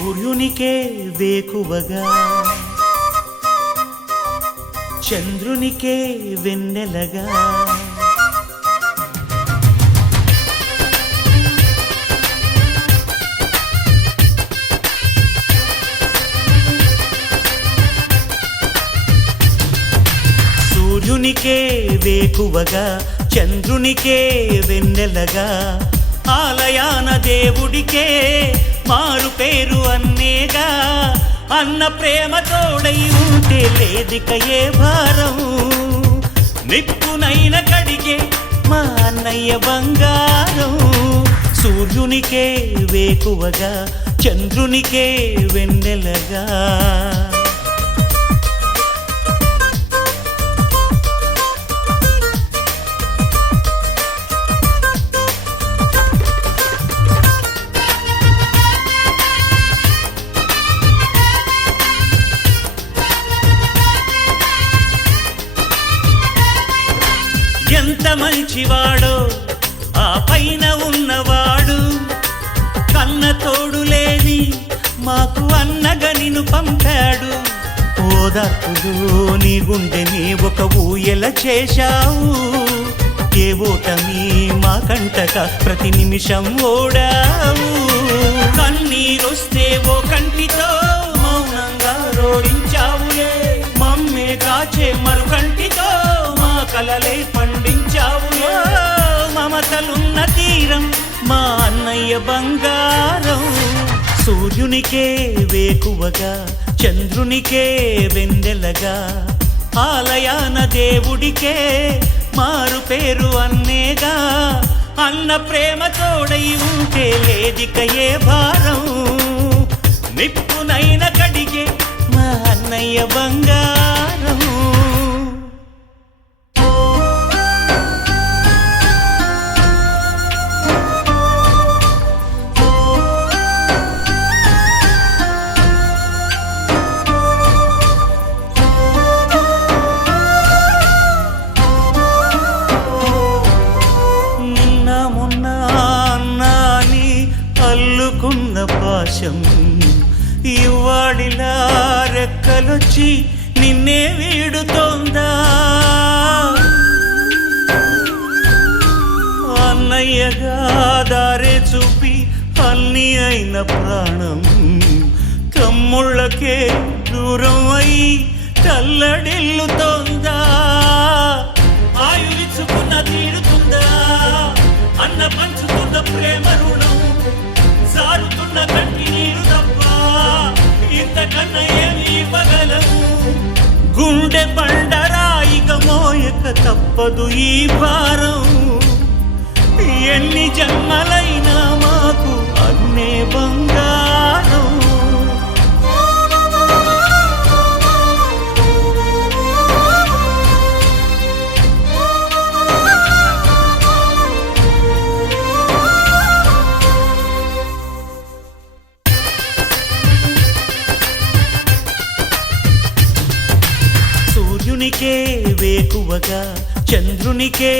సూర్యునికే వేకువగా చంద్రునికే వెన్నెలగా సూర్యునికే వేకువగా చంద్రునికే వెన్నెలగా ఆలయాన దేవుడికే మారు పేరు అన్నేగా అన్న ప్రేమ తోడై ఉంటే లేదిక ఏ భారం నిప్పునైన కడిగే మా అన్నయ్య బంగారం సూర్యునికే వేకువగా చంద్రునికే వెన్నెలగా ఎంత మంచివాడో ఆ పైన ఉన్నవాడు కన్న తోడు లేని మాకు అన్నగా నిన్ను పంపాడు ఓదార్పులు నీ గుండెని ఒక ఊయల చేశావు ఏ ఓటమి మా కంటక ప్రతి నిమిషం ఓడావు కన్నీరొస్తే ఓ కంటితో మౌనంగా రోడించావులే మమ్మే కాచే మరు కంటితో కలలే పండించావు మమతలున్న తీరం మా అన్నయ్య బంగారం సూర్యునికే వేకువగా చంద్రునికే వెన్నెలగా ఆలయాన దేవుడికే మారు పేరు అన్నేగా అన్న ప్రేమ తోడై ఉంటే లేదిక ఏ భారం నిప్పునైన కడిగే మా అన్నయ్య బంగారం అల్లుకున్న పాశం ఇవాడిలా రెక్కలొచ్చి నిన్నే వీడుతోందా అన్నయ్యగా దారే చూపి అన్ని అయిన ప్రాణం తమ్ముళ్ళకే దూరం అయి తల్లడిల్లుతోందా ఆయువిచ్చుకున్న తీరుతుందా అన్న పంచుకున్న ప్రేమ రుణం సారుతున్న కంటి నీరు తప్ప ఇంతకన్నా ఏమి ఇవ్వగలము గుండె బండరాయిక మోయక తప్పదు ఈ భారం ఎన్ని జన్మలైనా మాకు అన్నే బంగారం సూర్యునికే వేకువగా చంద్రునికే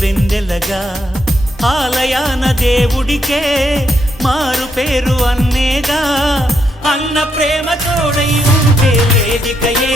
వెన్నెలగా ఆలయాన దేవుడికే మారు పేరు అన్నేగా అన్న ప్రేమ తోడై ఉంటే లేదిక ఏ